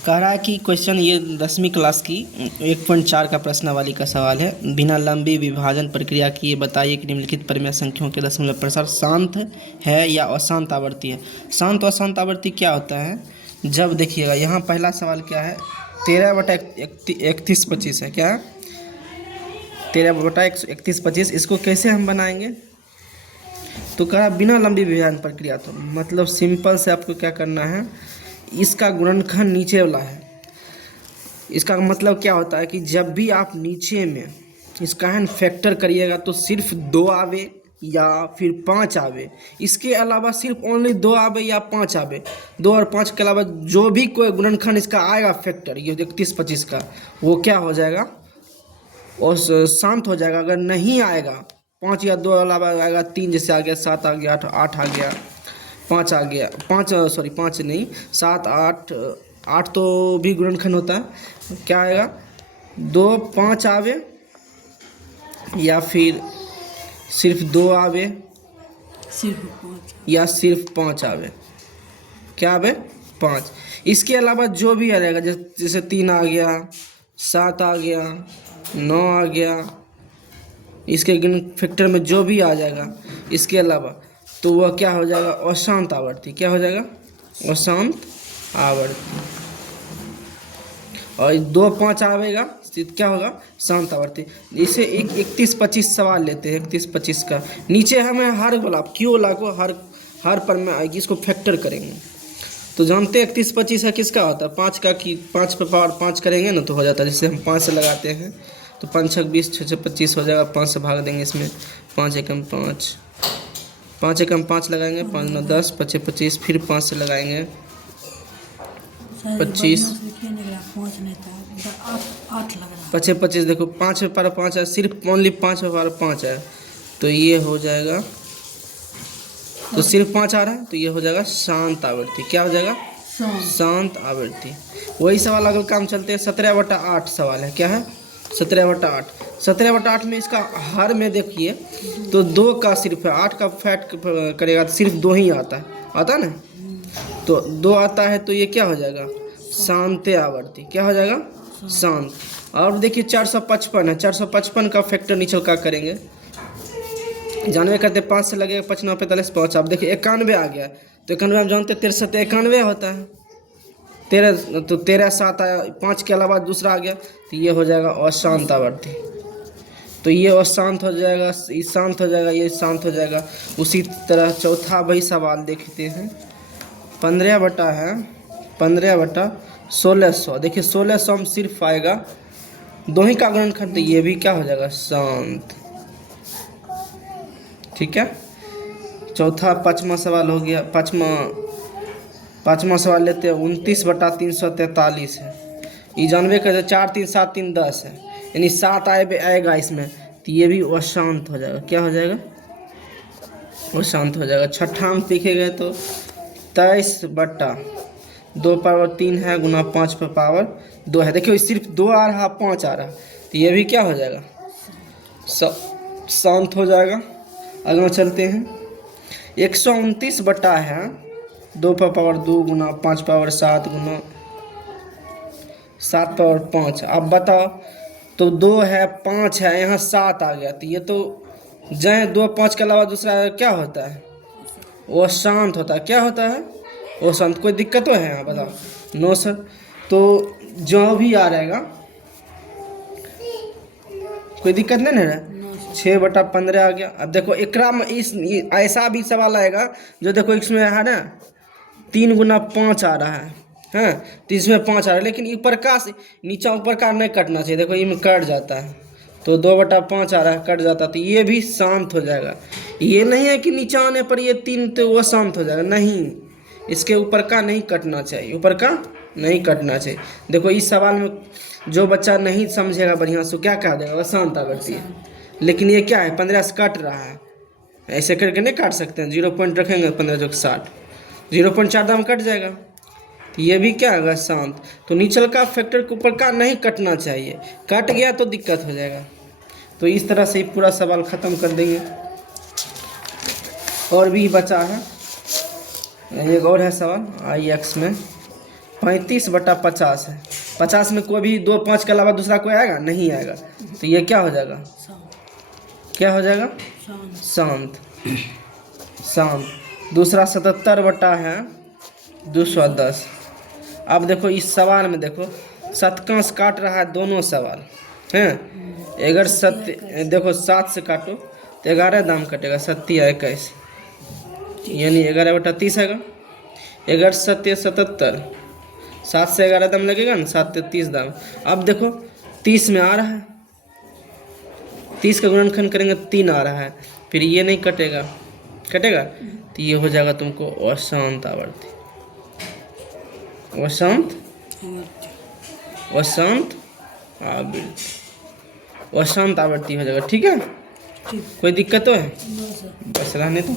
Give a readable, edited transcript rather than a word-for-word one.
कह रहा है कि क्वेश्चन ये 10वीं क्लास की 1.4 का प्रश्नावली का सवाल है। बिना लंबी विभाजन प्रक्रिया किए बताइए कि निम्नलिखित परिमेय संख्याओं के दशमलव प्रसार शांत है या अशांत आवर्ती है। शांत और अशांत आवर्ती क्या होता है? जब देखिएगा यहाँ पहला सवाल क्या है, 13/3125 है। क्या है? 13/3125। इसको कैसे हम बनाएंगे? तो कहा बिना लंबी विभाजन प्रक्रिया, तो मतलब सिंपल से आपको क्या करना है, इसका गुणनखंड नीचे वाला है। इसका मतलब क्या होता है कि जब भी आप नीचे में इसका है फैक्टर करिएगा तो सिर्फ 2 आवे या फिर 5 आवे, इसके अलावा सिर्फ ओनली 2 आवे या 5 आवे, 2 और 5 के अलावा जो भी कोई गुणनखंड इसका आएगा फैक्टर, ये 31-25 का, वो क्या हो जाएगा और शांत हो जाएगा। अगर नहीं आएगा 5 या 2 अलावा आएगा 3, जैसे आ गया 7 आ गया 8 आ गया 5 आ गया 5 नहीं 7 8 8 तो भी गुणनखंड होता है। क्या आएगा 2 5 आवे या फिर सिर्फ 2 आवे या सिर्फ 5 आवे। क्या आवे 5। इसके अलावा जो भी आ जाएगा जैसे 3 आ गया 7 आ गया 9 आ गया, इसके फैक्टर में जो भी आ जाएगा इसके अलावा, तो वह क्या हो जाएगा अशांत आवर्ती। क्या हो जाएगा अशांत आवर्ती। और 2 5 आवेगा क्या होगा शांत आवर्ती। इसे 31-25 सवाल लेते हैं। 31-25 का नीचे हमें हर वाला क्यू वाला को हर पर में आएगी, इसको फैक्टर करेंगे तो जानते हैं 31-25 का किसका होता है 5 का, कि 5 पे पावर 5 करेंगे ना तो हो जाता है। जैसे हम 5 से लगाते हैं तो 5 6 20 6 6 25 हो जाएगा। 5 से भाग देंगे इसमें 5 एकम 5 5 एकम 5 लगाएंगे 5 9 10 25 25, फिर 5 से लगाएंगे 25 25 25। देखो 5 पर 5 है, सिर्फ ओनली 5 पर 5 है तो ये हो जाएगा, तो सिर्फ 5 आ रहा है तो ये हो जाएगा शांत आवर्ती। क्या हो जाएगा शांत आवर्ती। वही सवाल अगले काम चलते हैं। 17/8 सवाल है। क्या है 17/8। 17/8 में इसका हर में देखिए तो 2 का सिर्फ है, 8 का फैट करेगा तो सिर्फ 2 ही आता है ना, तो 2 आता है तो ये क्या हो जाएगा शांत आवर्ती। क्या हो जाएगा शांत। और देखिए 455 है, 455 का फैक्टर नीचे का करेंगे, जानवे करते 5 से लगेगा 5 9 45 5। अब देखिए 91 आ गया तो 91 हम जानते 63 91 होता है। 13 तो 13 7 आया, 5 के अलावा दूसरा आ गया तो ये हो जाएगा अशांत आवर्ती। तो ये अशांत हो जाएगा, ये शांत हो जाएगा, ये शांत हो जाएगा। उसी तरह चौथा वही सवाल देखते हैं। 15/1600। देखिए 1600 में सिर्फ आएगा 2 ही का गुणनखंड, तो ये भी क्या हो जाएगा शांत। ठीक है। चौथा 5वां सवाल हो गया। पाँचवा सवाल लेते हैं। 29/343 है। ये जानवे कर 4 3 7 3 10 है, यानी 7 आएगा इसमें तो ये भी अशांत हो जाएगा। क्या हो जाएगा अशांत हो जाएगा। छठा में देखे गए तो 23/2 है गुना 5 पर पावर 2 है। देखिए सिर्फ 2 आ रहा 5 आ रहा तो ये भी क्या हो जाएगा शांत हो जाएगा। अगला चलते हैं। 129 बटा है 2 पर पावर 2 गुना 5 पावर 7 गुना 7 पावर 5। अब बताओ तो 2 है 5 है, यहाँ 7 आ गया तो ये तो जाए 2 5 के अलावा दूसरा क्या होता है वो शांत होता है। क्या होता है वो शांत। कोई दिक्कत तो है यहाँ बताओ? No sir. तो जो भी आ रहेगा कोई दिक्कत नहीं ना है। 6/15 आ गया। अब देखो एकरा में ऐसा भी सवाल आएगा जो देखो इसमें है ना 3 गुना 5 आ रहा है, हाँ तो इसमें 5 आ रहा है, लेकिन ऊपर का नीचा ऊपर का नहीं कटना चाहिए। देखो इसमें कट जाता है तो 2/5 आ रहा है, कट जाता है तो ये भी शांत हो जाएगा। ये नहीं है कि नीचा आने पर ये 3 तो वह शांत हो जाएगा, नहीं, इसके ऊपर का नहीं कटना चाहिए, ऊपर का नहीं कटना चाहिए। देखो इस सवाल में जो बच्चा नहीं समझेगा बढ़िया से क्या कह देगा वह शांत आवर्ती है, लेकिन ये क्या है 15 से काट रहा है, ऐसे करके नहीं काट सकते हैं। 0 पॉइंट रखेंगे 15 जो 60 0.4 दाम कट जाएगा तो ये भी क्या होगा शांत। तो नीचल का फैक्टर के ऊपर का नहीं कटना चाहिए, कट गया तो दिक्कत हो जाएगा। तो इस तरह से ही पूरा सवाल ख़त्म कर देंगे। और भी बचा है, एक और है सवाल IX में 35/50 है। 50 में कोई भी 2 5 के अलावा दूसरा कोई आएगा नहीं आएगा, तो ये क्या हो जाएगा, क्या हो जाएगा, शांत। शांत। दूसरा 77 बटा है 210। अब देखो इस सवाल में देखो शतकांश काट रहा है दोनों सवाल हैं। अगर सत्य देखो 7 से काटो तो 11 दाम कटेगा, 7 या 21 यानी 11/30 आएगा। 11 सत्य 77, 7 से 11 दाम लगेगा ना, 7 से 30 दाम। अब देखो 30 में आ रहा है, 30 का गुणनखंड करेंगे 3 आ रहा है, फिर ये नहीं कटेगा, कटेगा तो ये हो जाएगा तुमको अशांत आवर्ती। अशांत अशांत आवृत्ति, अशांत आवृत्ति हो जाएगा। ठीक है, कोई दिक्कत तो है, बस रहने दो।